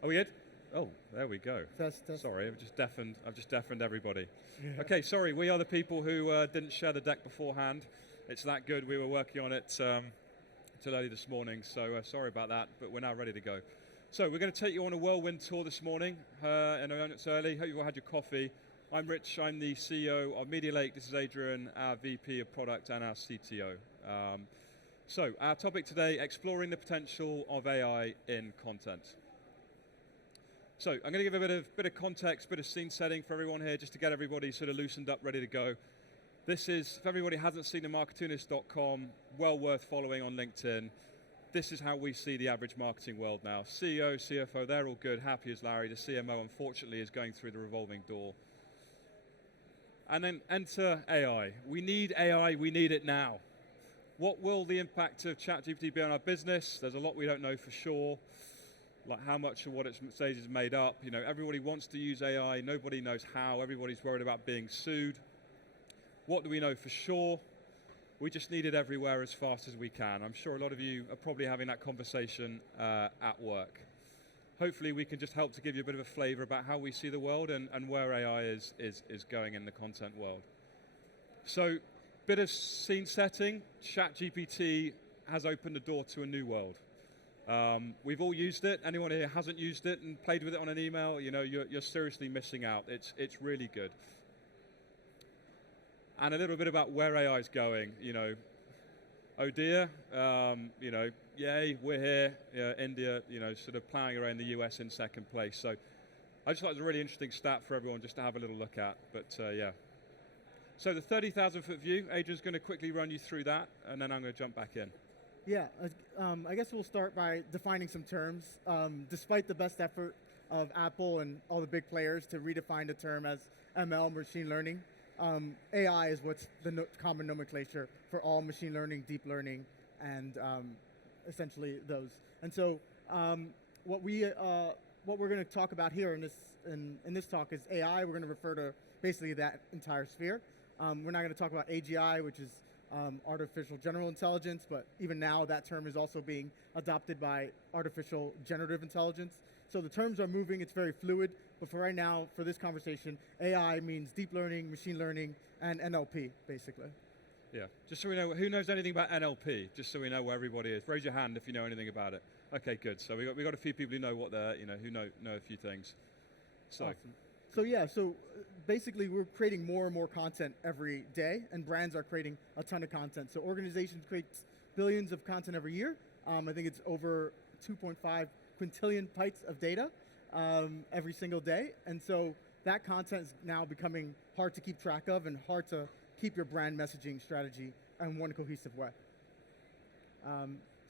Are we good? Oh, there we go. Test, test. Sorry, I've just deafened everybody. Yeah. Okay, sorry, we are the people who didn't share the deck beforehand. It's that good, we were working on it till early this morning, so sorry about that, but we're now ready to go. So we're going to take you on a whirlwind tour this morning, and I know it's early, hope you've all had your coffee. I'm Rich, I'm the CEO of MediaLake, this is Adrian, our VP of Product and our CTO. So our topic today, exploring the potential of AI in content. So I'm going to give a bit of context, bit of scene setting for everyone here, just to get everybody sort of loosened up, ready to go. This is, if everybody hasn't seen the marketunist.com, well worth following on LinkedIn. This is how we see the average marketing world now. CEO, CFO, they're all good, happy as Larry. The CMO, unfortunately, is going through the revolving door. And then enter AI. We need AI, we need it now. What will the impact of ChatGPT be on our business? There's a lot we don't know for sure. Like how much of what it says is made up. You know, everybody wants to use AI, nobody knows how, everybody's worried about being sued. What do we know for sure? We just need it everywhere as fast as we can. I'm sure a lot of you are probably having that conversation at work. Hopefully we can just help to give you a bit of a flavor about how we see the world and where AI is going in the content world. So, bit of scene setting, ChatGPT has opened the door to a new world. We've all used it. Anyone here hasn't used it and played with it on an email, you know, you're seriously missing out. It's really good. And a little bit about where AI is going, you know. Oh dear, you know, yay, we're here. India, you know, sort of plowing around the US in second place. So I just thought it was a really interesting stat for everyone just to have a little look at, but yeah. So the 30,000 foot view, Adrian's going to quickly run you through that, and then I'm going to jump back in. Yeah, I guess we'll start by defining some terms. Despite the best effort of Apple and all the big players to redefine the term as ML, machine learning, AI is what's the common nomenclature for all machine learning, deep learning, and essentially those. And so what we're going to talk about here in this talk is AI. We're going to refer to basically that entire sphere. We're not going to talk about AGI, which is artificial general intelligence, but even now that term is also being adopted by artificial generative intelligence. So the terms are moving, it's very fluid, but for right now, for this conversation, AI means deep learning, machine learning, and NLP, basically. Yeah, just so we know, who knows anything about NLP? Just so we know where everybody is. Raise your hand if you know anything about it. Okay, good. So we got a few people who know what they're, you know, who know a few things. So. Awesome. So yeah, so basically we're creating more and more content every day, and brands are creating a ton of content. So organizations create billions of content every year. I think it's over 2.5 quintillion bytes of data every single day. And so that content is now becoming hard to keep track of and hard to keep your brand messaging strategy in one cohesive way.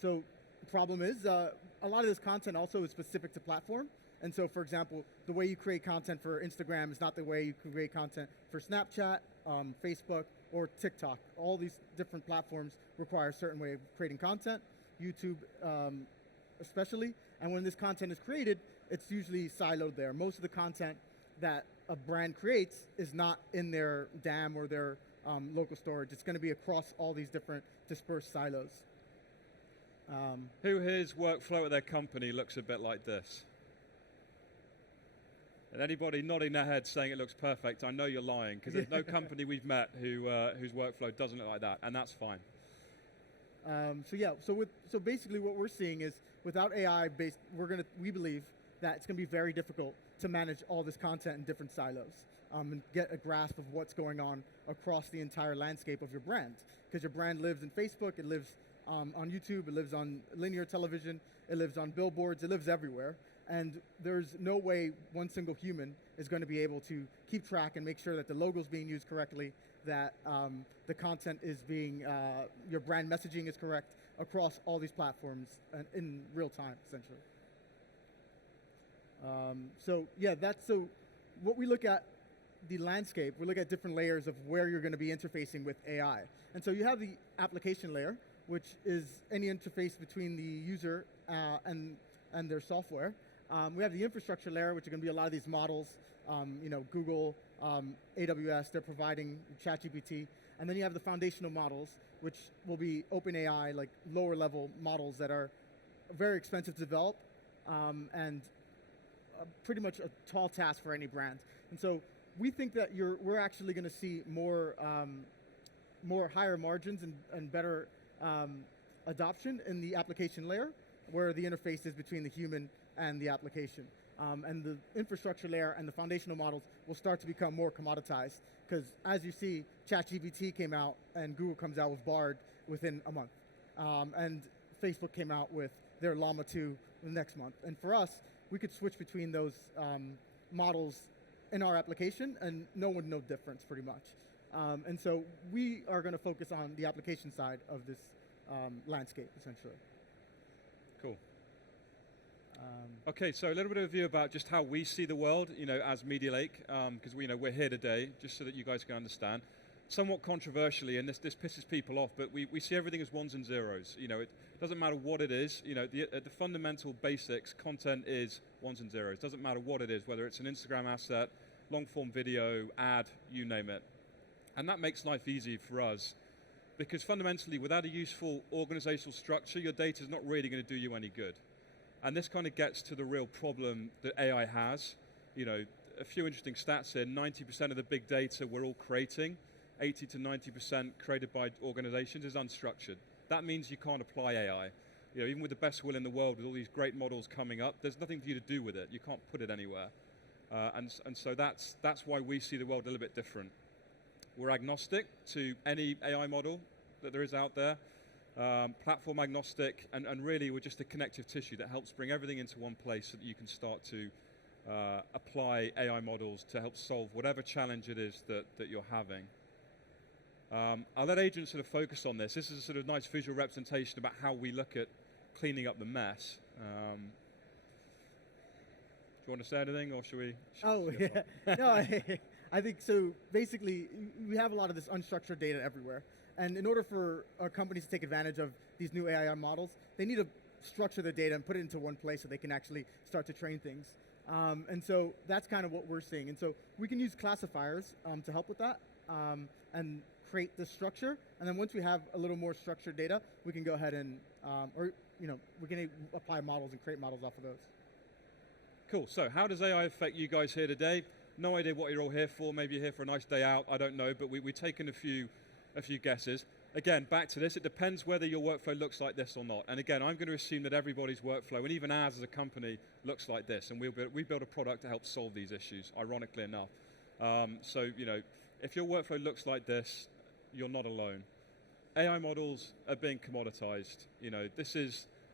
So the problem is a lot of this content also is specific to platform. And so, for example, the way you create content for Instagram is not the way you create content for Snapchat, Facebook, or TikTok. All these different platforms require a certain way of creating content, YouTube especially. And when this content is created, it's usually siloed there. Most of the content that a brand creates is not in their DAM or their local storage. It's going to be across all these different dispersed silos. Who here's workflow at their company looks a bit like this? And anybody nodding their head saying it looks perfect, I know you're lying, because there's no company we've met whose workflow doesn't look like that, and that's fine. So basically what we're seeing is without AI, we believe that it's going to be very difficult to manage all this content in different silos and get a grasp of what's going on across the entire landscape of your brand. Because your brand lives in Facebook, it lives on YouTube, it lives on linear television, it lives on billboards, it lives everywhere. And there's no way one single human is going to be able to keep track and make sure that the logo's being used correctly, that the content is being, your brand messaging is correct across all these platforms in real time, essentially. So what we look at the landscape, we look at different layers of where you're going to be interfacing with AI. And so you have the application layer, which is any interface between the user and their software. We have the infrastructure layer, which are going to be a lot of these models, Google, AWS, they're providing ChatGPT. And then you have the foundational models, which will be OpenAI, like lower level models that are very expensive to develop and pretty much a tall task for any brand. And so we think that we're actually going to see more higher margins and better adoption in the application layer, where the interface is between the human and the application. And the infrastructure layer and the foundational models will start to become more commoditized, because as you see, ChatGPT came out and Google comes out with Bard within a month. And Facebook came out with their Llama 2 the next month. And for us, we could switch between those models in our application and no one would know difference pretty much. And so we are going to focus on the application side of this landscape, essentially. Cool. Okay, so a little bit of a view about just how we see the world, as Media Lake, because we're here today, just so that you guys can understand. Somewhat controversially, and this pisses people off, but we see everything as ones and zeros. It doesn't matter what it is. The fundamental basics, content is ones and zeros. Doesn't matter what it is, whether it's an Instagram asset, long-form video, ad, you name it. And that makes life easy for us, because fundamentally, without a useful organizational structure, your data is not really going to do you any good. And this kind of gets to the real problem that AI has. A few interesting stats here. 90% of the big data we're all creating, 80 to 90% created by organizations, is unstructured. That means you can't apply AI. Even with the best will in the world, with all these great models coming up, there's nothing for you to do with it. You can't put it anywhere. And so that's why we see the world a little bit different. We're agnostic to any AI model that there is out there, platform agnostic, and really we're just a connective tissue that helps bring everything into one place so that you can start to apply AI models to help solve whatever challenge it is that you're having. I'll let Adrian sort of focus on this. This is a sort of nice visual representation about how we look at cleaning up the mess. Do you want to say anything, or should we? No, I think so. Basically, we have a lot of this unstructured data everywhere. And in order for companies to take advantage of these new AI models, they need to structure their data and put it into one place so they can actually start to train things. And so that's kind of what we're seeing. And so we can use classifiers to help with that and create the structure. And then once we have a little more structured data, we can go ahead and, we can apply models and create models off of those. Cool. So how does AI affect you guys here today? No idea what you're all here for. Maybe you're here for a nice day out. I don't know. But we've taken a few guesses. Again, back to this, it depends whether your workflow looks like this or not. And again, I'm going to assume that everybody's workflow, and even ours as a company, looks like this. And we build a product to help solve these issues, ironically enough. So, if your workflow looks like this, you're not alone. AI models are being commoditized. I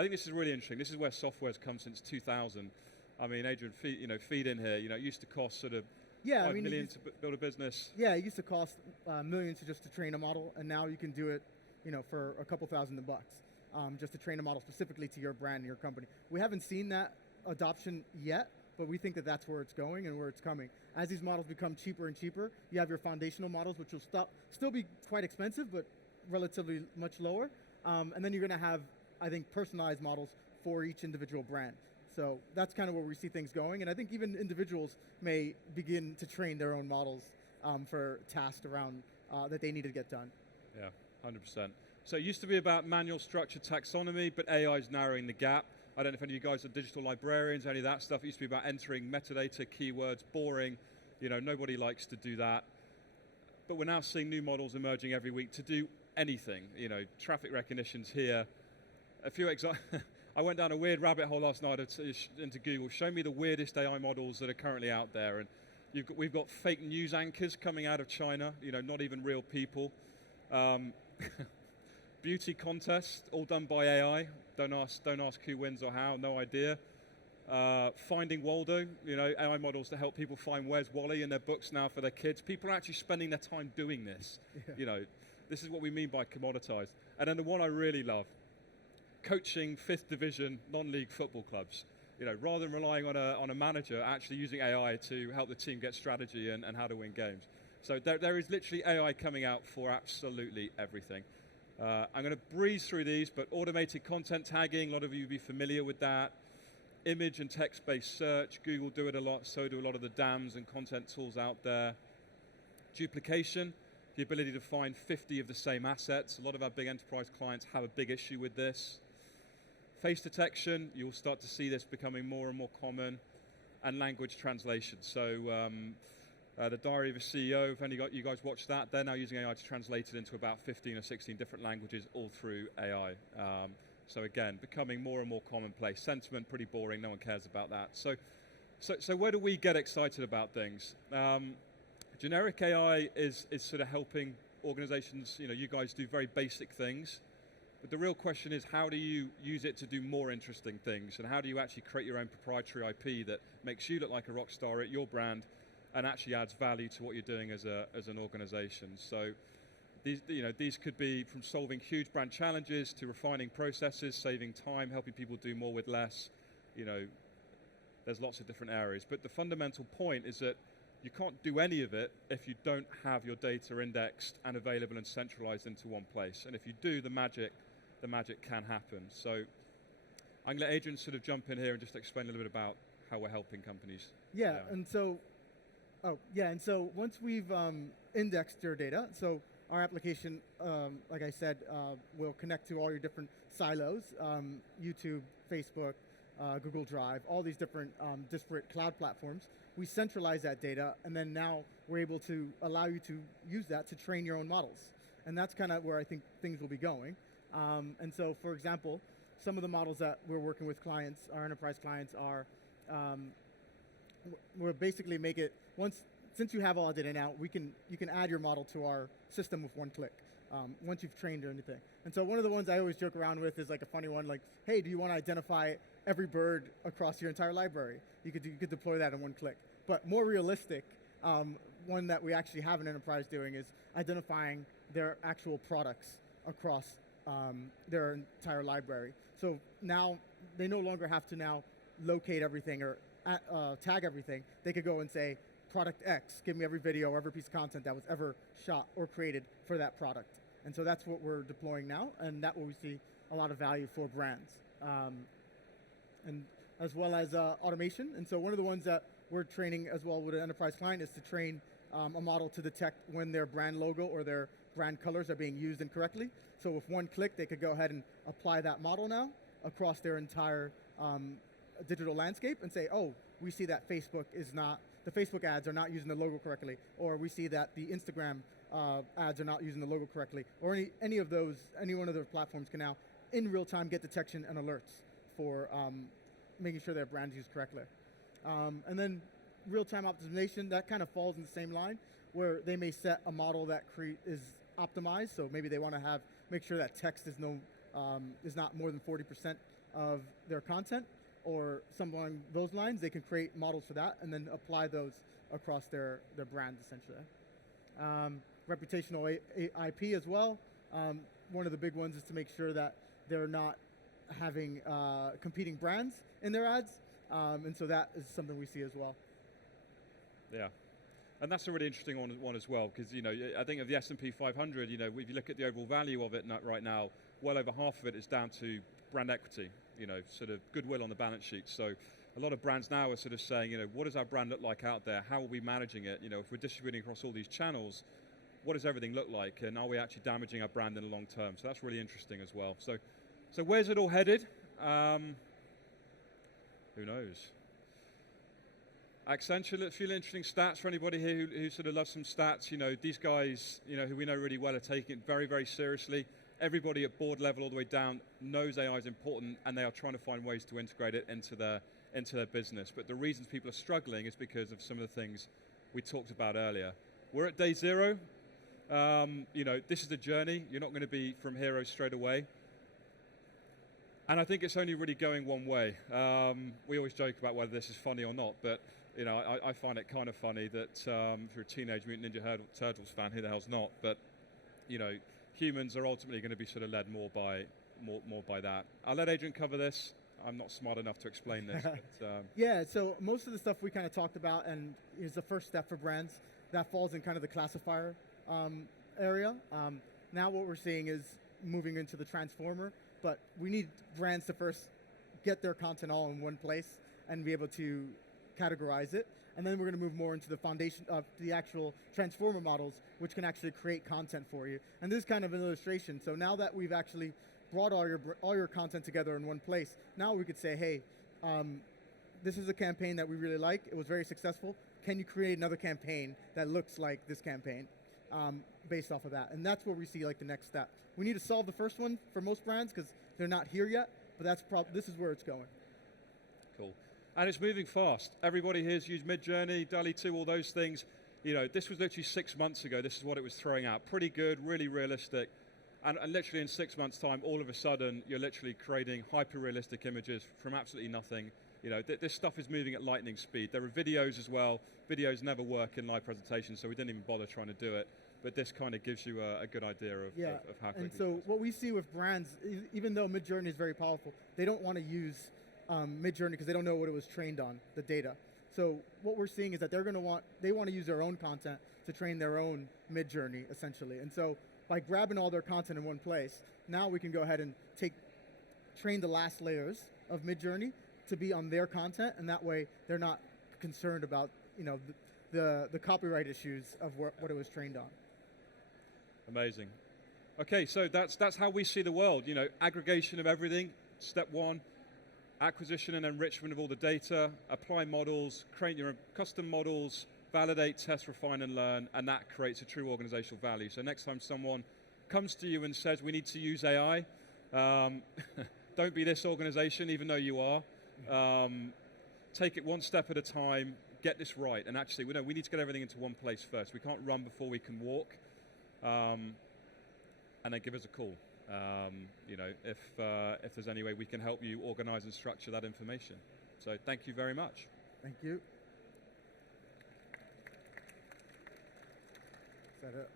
think this is really interesting. This is where software's come since 2000. I mean, Adrian, feed in here. It used to cost sort of $5 million to build a business. Yeah, it used to cost millions just to train a model, and now you can do it, for a couple $1,000 just to train a model specifically to your brand and your company. We haven't seen that adoption yet, but we think that that's where it's going and where it's coming. As these models become cheaper and cheaper, you have your foundational models, which will still be quite expensive, but relatively much lower. And then you're going to have, I think, personalized models for each individual brand. So that's kind of where we see things going. And I think even individuals may begin to train their own models for tasks around that they need to get done. Yeah, 100%. So it used to be about manual structured taxonomy, but AI is narrowing the gap. I don't know if any of you guys are digital librarians, any of that stuff. It used to be about entering metadata, keywords, boring. Nobody likes to do that. But we're now seeing new models emerging every week to do anything. Traffic recognition's here. A few examples. I went down a weird rabbit hole last night into Google. Show me the weirdest AI models that are currently out there. And we've got fake news anchors coming out of China, not even real people. Beauty contests, all done by AI. Don't ask who wins or how, no idea. Finding Waldo, AI models to help people find Where's Wally in their books now for their kids. People are actually spending their time doing this. Yeah. This is what we mean by commoditized. And then the one I really love, coaching 5th division non-league football clubs. Rather than relying on a manager, actually using AI to help the team get strategy and how to win games. So there is literally AI coming out for absolutely everything. I'm going to breeze through these, but automated content tagging, a lot of you will be familiar with that. Image and text-based search, Google do it a lot, so do a lot of the DAMs and content tools out there. Duplication, the ability to find 50 of the same assets. A lot of our big enterprise clients have a big issue with this. Face detection, you'll start to see this becoming more and more common. and language translation. So the Diary of a CEO, if any you guys watched that, they're now using AI to translate it into about 15 or 16 different languages, all through AI. So again, becoming more and more commonplace. Sentiment, pretty boring, no one cares about that. So where do we get excited about things? Generic AI is sort of helping organizations, you guys do very basic things, but the real question is, how do you use it to do more interesting things, and how do you actually create your own proprietary IP that makes you look like a rock star at your brand and actually adds value to what you're doing as an organization? So these could be from solving huge brand challenges to refining processes, saving time, helping people do more with less. There's lots of different areas, but the fundamental point is that you can't do any of it if you don't have your data indexed and available and centralized into one place. And if you do, the magic can happen. So I'm going to let Adrian sort of jump in here and just explain a little bit about how we're helping companies. And so once we've indexed your data, so our application, like I said, will connect to all your different silos, YouTube, Facebook, Google Drive, all these different disparate cloud platforms. We centralize that data, and then now we're able to allow you to use that to train your own models. And that's kind of where I think things will be going. And so, for example, some of the models that we're working with clients, our enterprise clients, are, we'll basically make it, since you have all the data now, you can add your model to our system with one click, once you've trained or anything. And so one of the ones I always joke around with is like a funny one, like, hey, do you want to identify every bird across your entire library? You could deploy that in one click. But more realistic, one that we actually have an enterprise doing is identifying their actual products across their entire library. So now they no longer have to now locate everything or tag everything. They could go and say, product X, give me every video or every piece of content that was ever shot or created for that product. And so that's what we're deploying now, and that will we see a lot of value for brands. And as well as automation. And so one of the ones that we're training as well with an enterprise client is to train a model to detect when their brand logo or their brand colors are being used incorrectly. So with one click, they could go ahead and apply that model now across their entire digital landscape and say, oh, we see that the Facebook ads are not using the logo correctly, or we see that the Instagram ads are not using the logo correctly, or any one of those platforms can now in real time get detection and alerts for making sure their brand is used correctly. And then real-time optimization, that kind of falls in the same line, where they may set a model that is optimized, so maybe they want to make sure that text is not more than 40% of their content, or something along those lines. They can create models for that and then apply those across their brands, essentially. Reputational IP as well. One of the big ones is to make sure that they're not having competing brands in their ads, and so that is something we see as well. Yeah, and that's a really interesting one as well, because I think of the S&P 500, if you look at the overall value of it right now, well over half of it is down to brand equity, sort of goodwill on the balance sheet. So a lot of brands now are sort of saying, what does our brand look like out there? How are we managing it? If we're distributing across all these channels, what does everything look like? And are we actually damaging our brand in the long term? So that's really interesting as well. So where's it all headed? Who knows? Accenture, a few interesting stats for anybody here who sort of loves some stats. These guys, who we know really well, are taking it very, very seriously. Everybody at board level all the way down knows AI is important, and they are trying to find ways to integrate it into their business. But the reasons people are struggling is because of some of the things we talked about earlier. We're at day 0. This is a journey. You're not going to be from hero straight away. And I think it's only really going one way. We always joke about whether this is funny or not, but I find it kind of funny that if you're a Teenage Mutant Ninja Turtles fan, who the hell's not? But humans are ultimately going to be sort of led more by that. I'll let Adrian cover this. I'm not smart enough to explain this. But, yeah, so most of the stuff we kind of talked about and is the first step for brands, that falls in kind of the classifier area. Now what we're seeing is moving into the transformer, but we need brands to first get their content all in one place and be able to categorize it. And then we're going to move more into the foundation of the actual transformer models, which can actually create content for you. And this is kind of an illustration. So now that we've actually brought all your content together in one place, now we could say, hey, this is a campaign that we really like. It was very successful. Can you create another campaign that looks like this campaign based off of that? And that's where we see like the next step. We need to solve the first one for most brands because they're not here yet, but this is where it's going. Cool. And it's moving fast. Everybody here's used Midjourney, DALL-E 2, all those things. You know, this was literally 6 months ago. This is what it was throwing out. Pretty good, really realistic. And literally in 6 months' time, all of a sudden, you're literally creating hyper-realistic images from absolutely nothing. You know, this stuff is moving at lightning speed. There are videos as well. Videos never work in live presentations, so we didn't even bother trying to do it. But this kind of gives you a good idea of how quickly. And so what we see with brands, even though Midjourney is very powerful, they don't want to use Midjourney because they don't know what it was trained on, the data. So what we're seeing is that they want to use their own content to train their own Midjourney, essentially. And so by grabbing all their content in one place, now we can go ahead and train the last layers of Midjourney to be on their content, and that way they're not concerned about the copyright issues of what it was trained on. Amazing. Okay, so that's how we see the world. You know, aggregation of everything, step one. Acquisition and enrichment of all the data, apply models, create your own custom models, validate, test, refine, and learn, and that creates a true organizational value. So next time someone comes to you and says, we need to use AI, don't be this organization, even though you are. Take it one step at a time, get this right, and actually, we need to get everything into one place first. We can't run before we can walk, and then give us a call. You know, if there's any way we can help you organize and structure that information. So thank you very much. Thank you. Is that it?